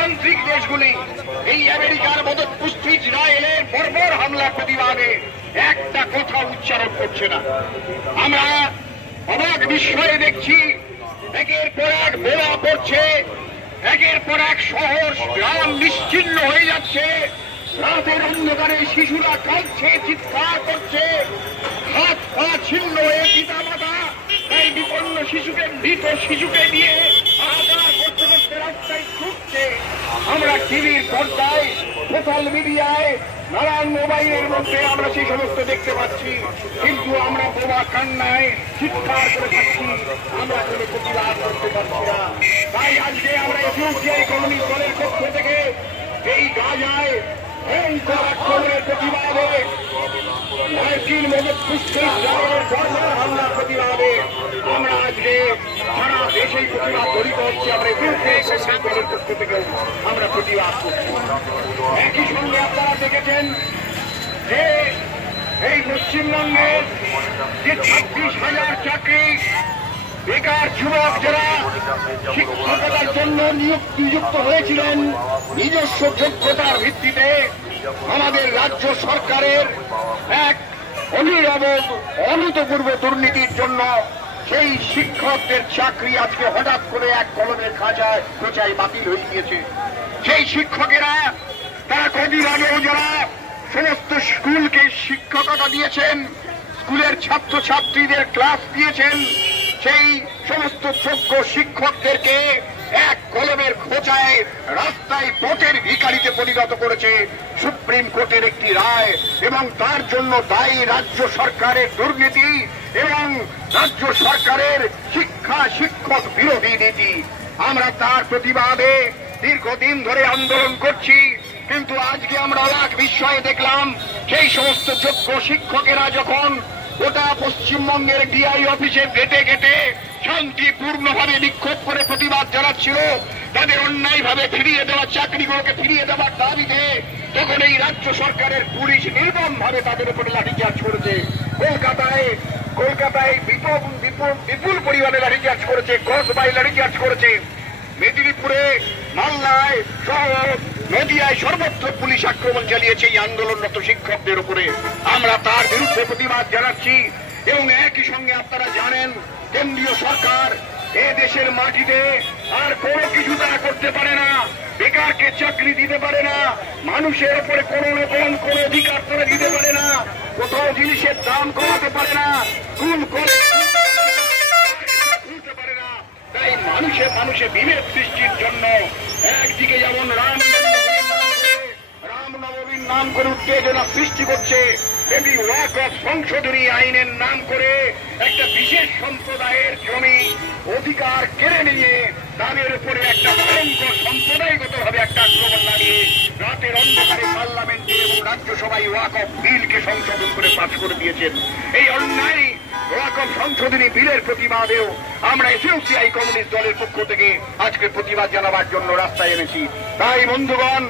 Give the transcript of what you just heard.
গণতান্ত্রিক দেশগুলি এই আমেরিকার মতো পুষ্টি ইসরায়েলের বর্বর হামলার প্রতিবাদে একটা কথা উচ্চারণ করছে না। আমরা অবাক বিস্ময়ে দেখছি একের পর এক বোমা পড়ছে, একের পর এক শহর গ্রাম নিশ্চিহ্ন হয়ে যাচ্ছে। রাতের অন্ধকারে শিশুরা কাঁদছে, চিৎকার করছে, হাত পা ছিন্ন হয়ে পিতামাতা এই বিপন্ন শিশুকে, মৃত শিশুকে নিয়ে আহাকার করতে করতে রাস্তায় ছুটছে। আমরা টিভির পর্দায়, সোশ্যাল মিডিয়ায়, নানান মোবাইলের মধ্যে আমরা সেই সমস্ত দেখতে পাচ্ছি, কিন্তু আমরা বোমা কান্নায় চিৎকার করে থাকছি, আমরা কোনো প্রতিবাদ করতে পারছি না। তাই আজকে আমরা এথিওপিয়ায় কমিউনিস্ট দলের পক্ষ থেকে এই গাজায় ভয়ঙ্কর আক্রমণের প্রতিবাদে, মার্কিন মদত পুষ্ট ইসরায়েলের বর্বর হামলার প্রতিবাদে আমরা আজকে সারা দেশেই প্রতিবাদ জড়িত হচ্ছে। আমরা এথিওপিয়ায় কমিউনিস্ট দলের পক্ষ থেকে আমরা প্রতিবাদ করছি। একই সঙ্গে আপনারা দেখেছেন যে এই পশ্চিমবঙ্গের যে 26,000 চাকরি বেকার যুবক যারা শিক্ষকতার জন্য নিযুক্ত হয়েছিলেন নিজস্ব যোগ্যতার ভিত্তিতে, আমাদের রাজ্য সরকারের এক অভূতপূর্ব দুর্নীতির জন্য সেই শিক্ষকদের চাকরি আজকে হঠাৎ করে এক কলমের খোঁচায় বাতিল হয়ে গিয়েছে। সেই শিক্ষকেরা তারা কদিন আগেও যারা সমস্ত স্কুলকে শিক্ষকতা দিয়েছেন, স্কুলের ছাত্রছাত্রীদের ক্লাস দিয়েছেন, সেই সমস্ত যোগ্য শিক্ষকদেরকে এক কলমের খোঁচায় রাস্তায় পথের ভিখারিতে পরিণত করেছে সুপ্রিম কোর্টের একটি রায়, এবং তার জন্য দায়ী রাজ্য সরকারের দুর্নীতি এবং রাজ্য সরকারের শিক্ষক বিরোধী নীতি। আমরা তার প্রতিবাদে দীর্ঘদিন ধরে আন্দোলন করছি, কিন্তু আজকে আমরা অবাক বিস্ময়ে দেখলাম সেই সমস্ত যোগ্য শিক্ষকেরা যখন গোটা পশ্চিমবঙ্গের ডিআই অফিসের গেটে গেটে শান্তিপূর্ণভাবে বিক্ষোভ করে প্রতিবাদ জানাচ্ছিল তাদের অন্যায়ভাবে ফিরিয়ে দেওয়া চাকরিগুলোকে ফিরিয়ে দেওয়ার দাবিতে, তখন এই রাজ্য সরকারের পুলিশ নির্মমভাবে তাদের উপরে লাঠিচার্জ করেছে। কলকাতায় বিপুল পরিমাণে লাঠিচার্জ করেছে, কসবায় লাঠিচার্জ করেছে, মেদিনীপুরে, মালদায় সহ নদিয়ায় সর্বত্র পুলিশ আক্রমণ চালিয়েছে এই আন্দোলনরত শিক্ষকদের উপরে। আমরা তার বিরুদ্ধে প্রতিবাদ জানাচ্ছি। এবং একই সঙ্গে আপনারা জানেন কেন্দ্রীয় সরকার এ দেশের মাটিতে আর কোনো কিছু তারা করতে পারে না, বেকারকে চাকরি দিতে পারে না, মানুষের উপরে কোনো রকম কোন অধিকার তারা দিতে পারে না, কোথাও জিনিসের দাম কমাতে পারে না, খুলতে পারে না। তাই মানুষে বিভেদ সৃষ্টির জন্য একদিকে যেমন রামনবমীর নাম করে উত্তেজনা সৃষ্টি করছে, তেমনি ওয়াকফ সংশোধনী আইনের নাম করে একটা বিশেষ সম্প্রদায়ের জমি অধিকার কেড়ে নিয়ে তাদের উপরে একটা ভয়ঙ্কর সম্প্রদায়গত ভাবে একটা আক্রমণ লাগিয়ে রাতের অন্ধকারে পার্লামেন্টে এবং রাজ্যসভায় ওয়াকফ বিলকে সংশোধন করে পাস করে দিয়েছেন। এই অন্যায় ওয়াকফ সংশোধনী বিলের প্রতিবাদেও আমরা এসইউসিআই কমিউনিস্ট দলের পক্ষ থেকে আজকে প্রতিবাদ জানাবার জন্য রাস্তায় এনেছি। তাই বন্ধুগণ,